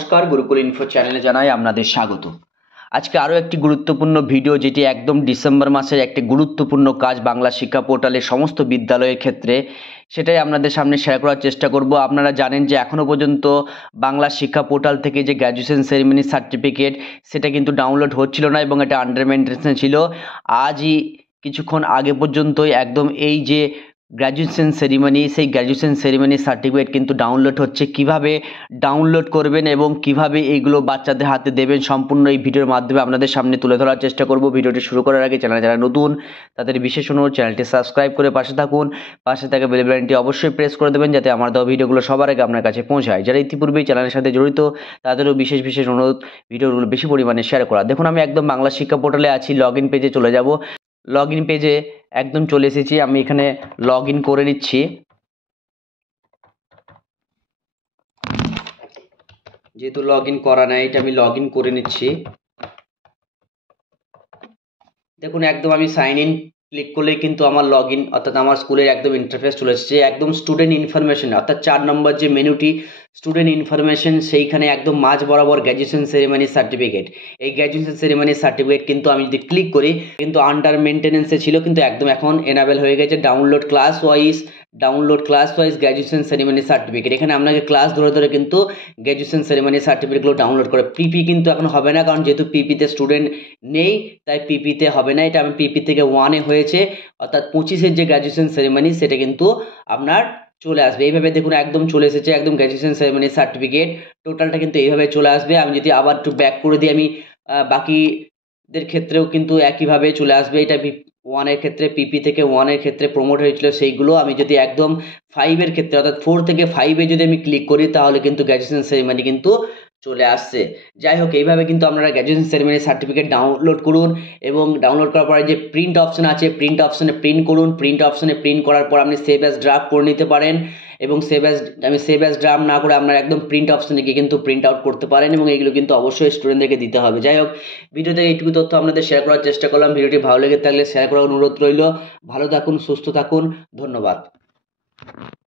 নমস্কার, গুরুকুল ইনফো চ্যানেলে জানাই আপনাদের স্বাগত। আজকে আরও একটি গুরুত্বপূর্ণ ভিডিও, যেটি একদম ডিসেম্বর মাসের একটি গুরুত্বপূর্ণ কাজ বাংলা শিক্ষা পোর্টালের সমস্ত বিদ্যালয়ের ক্ষেত্রে, সেটাই আপনাদের সামনে শেয়ার করার চেষ্টা করব। আপনারা জানেন যে এখনও পর্যন্ত বাংলা শিক্ষা পোর্টাল থেকে যে গ্র্যাজুয়েশন সেরিমনি সার্টিফিকেট, সেটা কিন্তু ডাউনলোড হচ্ছিল না এবং এটা আন্ডার মেনটেন্যান্সে ছিল। আজই কিছুক্ষণ আগে পর্যন্তই একদম এই যে গ্র্যাজুয়েশন সেরিমনি, সেই গ্র্যাজুয়েশন সেরিমনি সার্টিফিকেট কিন্তু ডাউনলোড হচ্ছে। কিভাবে ডাউনলোড করবেন এবং কিভাবে এইগুলো বাচ্চাদের হাতে দেবেন, সম্পূর্ণ এই ভিডিওর মাধ্যমে আপনাদের সামনে তুলে ধরার চেষ্টা করব। ভিডিওটি শুরু করার আগে চ্যানেলে যারা নতুন, তাদের বিশেষ অনুরোধ, চ্যানেলটি সাবস্ক্রাইব করে পাশে থাকুন। পাশে থাকা বেল বাটনটি অবশ্যই প্রেস করে দেবেন, যাতে আমার দেওয়া ভিডিওগুলো সবার আগে আপনার কাছে পৌঁছায়। যারা ইতিপূর্বেই চ্যানেলের সাথে জড়িত, তাদেরও বিশেষ অনুরোধ ভিডিওগুলো বেশি পরিমাণে শেয়ার করা। দেখুন, আমি একদম বাংলা শিক্ষা পোর্টালে আছি। লগ ইন পেজে চলে যাব। লগ ইন পেজে একদম চলে এসেছি। আমি এখানে লগ ইন করে নিচ্ছি। যেহেতু লগ ইন করা নাই, এটা আমি লগ ইন করে নিচ্ছি। দেখুন, একদম আমি সাইন ইন ক্লিক করলেই কিন্তু আমার লগ ইন, অর্থাৎ আমার স্কুলের একদম ইন্টারফেস চলে এসেছে। একদম স্টুডেন্ট ইনফরমেশন, অর্থাৎ 4 নম্বর যে মেনুটি স্টুডেন্ট ইনফরমেশন, সেইখানে একদম মাঝ বরাবর গ্র্যাজুয়েশন সেরিমনি সার্টিফিকেট। এই গ্র্যাজুয়েশন সেরিমনি সার্টিফিকেট কিন্তু আমি যদি ক্লিক করি, কিন্তু আন্ডার মেনটেন্যান্সে ছিল, কিন্তু একদম এখন এনাবেল হয়ে গেছে। Download class wise graduation ceremony certificate. এখানে আপনাকে ক্লাস ধরে ধরে কিন্তু গ্র্যাজুয়েশন সেরিমনি সার্টিফিকেটগুলো ডাউনলোড করে। পিপি কিন্তু এখন হবে না, কারণ যেহেতু পিপিতে স্টুডেন্ট নেই, তাই পিপিতে হবে না। এটা আমি পিপি থেকে 1-এ হয়েছে, অর্থাৎ 25-এর যে গ্র্যাজুয়েশন সেরিমনি, সেটা কিন্তু আপনার চলে আসবে। এইভাবে দেখুন, একদম চলে এসেছে একদম গ্র্যাজুয়েশন সেরিমনি সার্টিফিকেট। টোটালটা কিন্তু এইভাবে চলে আসবে। আমি যদি আবার একটু ব্যাক করে দিই, আমি বাকিদের ক্ষেত্রেও কিন্তু একইভাবে চলে আসবে। এটা 1-এর ক্ষেত্রে, পিপি থেকে 1-এর ক্ষেত্রে প্রমোট হয়েছিল সেইগুলো। আমি যদি একদম 5-এর ক্ষেত্রে, অর্থাৎ 4 থেকে 5-এ যদি আমি ক্লিক করি, তাহলে কিন্তু গ্র্যাজুয়েশন সেরিমনি কিন্তু চলে আসছে। যাই হোক, এইভাবে কিন্তু আপনারা গ্র্যাজুয়েশন সেরিমনি সার্টিফিকেট ডাউনলোড করুন এবং ডাউনলোড করার পরে যে প্রিন্ট অপশন আছে, প্রিন্ট অপশনে প্রিন্ট করুন। প্রিন্ট অপশনে প্রিন্ট করার পর আপনি সেভ অ্যাজ ড্রাফট করে নিতে পারেন, এবং সেভ অ্যাজ ড্রাফট না করে আপনারা একদম প্রিন্ট অপশনে গিয়ে কিন্তু প্রিন্ট আউট করতে পারেন, এবং এগুলো কিন্তু অবশ্যই স্টুডেন্টদেরকে দিতে হবে। যাই হোক, ভিডিওতে এইটুকু তথ্য আপনাদের শেয়ার করার চেষ্টা করলাম। ভিডিওটি ভালো লেগে থাকলে শেয়ার করার অনুরোধ রইল। ভালো থাকুন, সুস্থ থাকুন, ধন্যবাদ।